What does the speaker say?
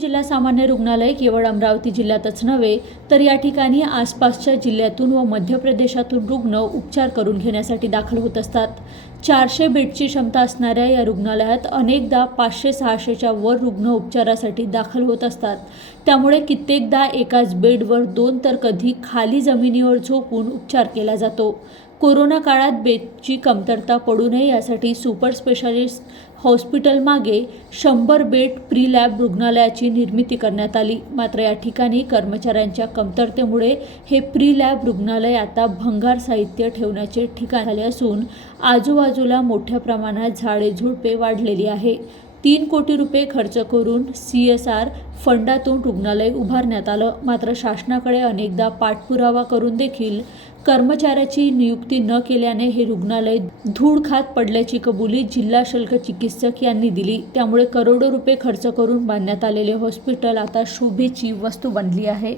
जिल्हा सामान्य रुग्णालय केवळ अमरावती जिल्ह्यातच नव्हे तर या ठिकाणी आसपासच्या जिल्ह्यातून व मध्य प्रदेशातून रुग्ण उपचार करून घेण्यासाठी दाखल होत असतात। 400 बेडची क्षमता असणाऱ्या या रुग्णालयात अनेकदा 500-600च्या वर रुग्ण उपचारासाठी दाखल होत असतात। त्यामुळे कित्येकदा एकाच बेडवर 2 तर कधी खाली जमिनीवर झोपून उपचार केला जातो। कोरोना काळात बेडची कमतरता पडू नये यासाठी सुपर स्पेशालिस्ट हॉस्पिटल मागे 100 बेड प्री लॅब रुग्णालयाची निर्मिती करण्यात आली। मात्र या ठिकाणी कर्मचाऱ्यांच्या कमतरतेमुळे हे प्री लॅब रुग्णालय आता भंगार साहित्य ठेवण्याचे ठिकाण झाले असून आजूबाजूला मोठ्या प्रमाणात झाडे झुडपे वाढलेली आहे। 3 कोटी रुपये खर्च करून CSR फंडातून रुग्णालय उभारण्यात आलं। मात्र शासनाकडे अनेकदा पाठपुरावा करून देखील कर्मचाऱ्याची नियुक्ती न केल्याने हे रुग्णालय धूळ खात पडल्याची कबुली जिल्हा शल्य चिकित्सक यांनी दिली। त्यामुळे करोडो रुपये खर्च करून बांधण्यात आलेले हॉस्पिटल आता शोभेची वस्तू बनली आहे।